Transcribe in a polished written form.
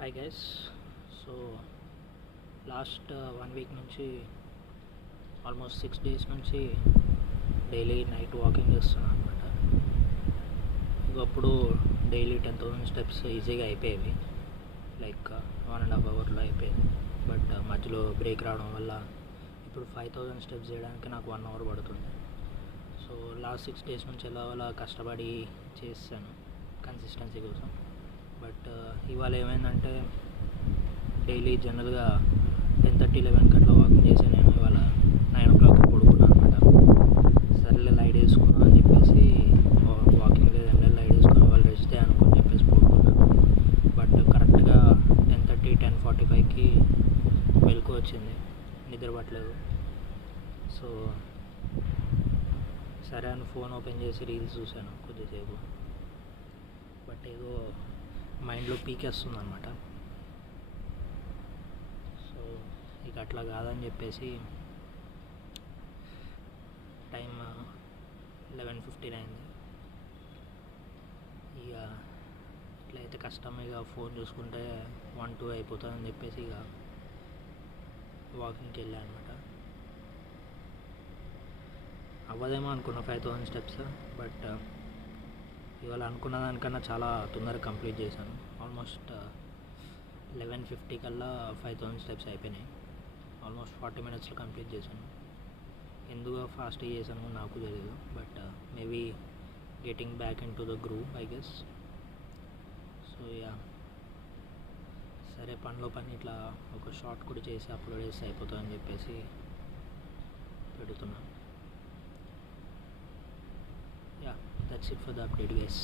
Hi guys. So last 1 week నుంచి almost 6 days నుంచి daily night walking చేస్తున్నాను అనమాట. ఒకప్పుడు డైలీ 10,000 steps ఈజీగా అయిపోయేవి, లైక్ 1.5 hourలో అయిపోయేది. బట్ మధ్యలో బ్రేక్ రావడం వల్ల ఇప్పుడు 5,000 steps చేయడానికి నాకు 1 hour పడుతుంది. సో లాస్ట్ 6 days నుంచి అలా కష్టపడి చేశాను కన్సిస్టెన్సీ కోసం. బట్ ఇవాళ ఏమైందంటే డైలీ జనరల్గా 10:30-11 అట్లా వాకింగ్ చేసి నేను ఇవాళ 9 o'clock పడుకున్నాను అనమాట. సరేలే లైట్ వేసుకున్నాను అని చెప్పేసి వాకింగ్ లేదంటే లైట్ వేసుకుని వాళ్ళు రెస్ట్ అనుకుని చెప్పేసి పడుకున్నాను. బట్ కరెక్ట్గా 10:30, 10:45కి మెలకు వచ్చింది, నిద్ర పట్టలేదు. సో సరే అని ఫోన్ ఓపెన్ చేసి రీల్స్ చూశాను కొద్దిసేపు. బట్ ఏదో మైండ్లో పీకేస్తుంది అనమాట. సో ఇక అట్లా కాదని చెప్పేసి టైం 11:15 అయింది. ఇక ఇట్లయితే కష్టం, ఇక ఫోన్ చూసుకుంటే 1-2 అయిపోతుందని చెప్పేసి ఇక వాకింగ్కి వెళ్ళాను అనమాట. అవ్వదేమో అనుకున్నా 5,000 steps, బట్ ఇవాళ అనుకున్న దానికన్నా చాలా తొందరగా కంప్లీట్ చేశాను. ఆల్మోస్ట్ 11:50 కల్లా 5,000 steps అయిపోయినాయి. ఆల్మోస్ట్ 40 minutesలో కంప్లీట్ చేశాను. ఎందుకు ఫాస్ట్గా చేశాను నాకు తెలియదు, but maybe getting back in to the groove I guess. So yeah, సరే పనిలో పని ఇట్లా ఒక షార్ట్ కూడా చేసి అప్లోడ్ చేసి అయిపోతుందని చెప్పేసి పెడుతున్నాను. Yeah, that's it for the update guys.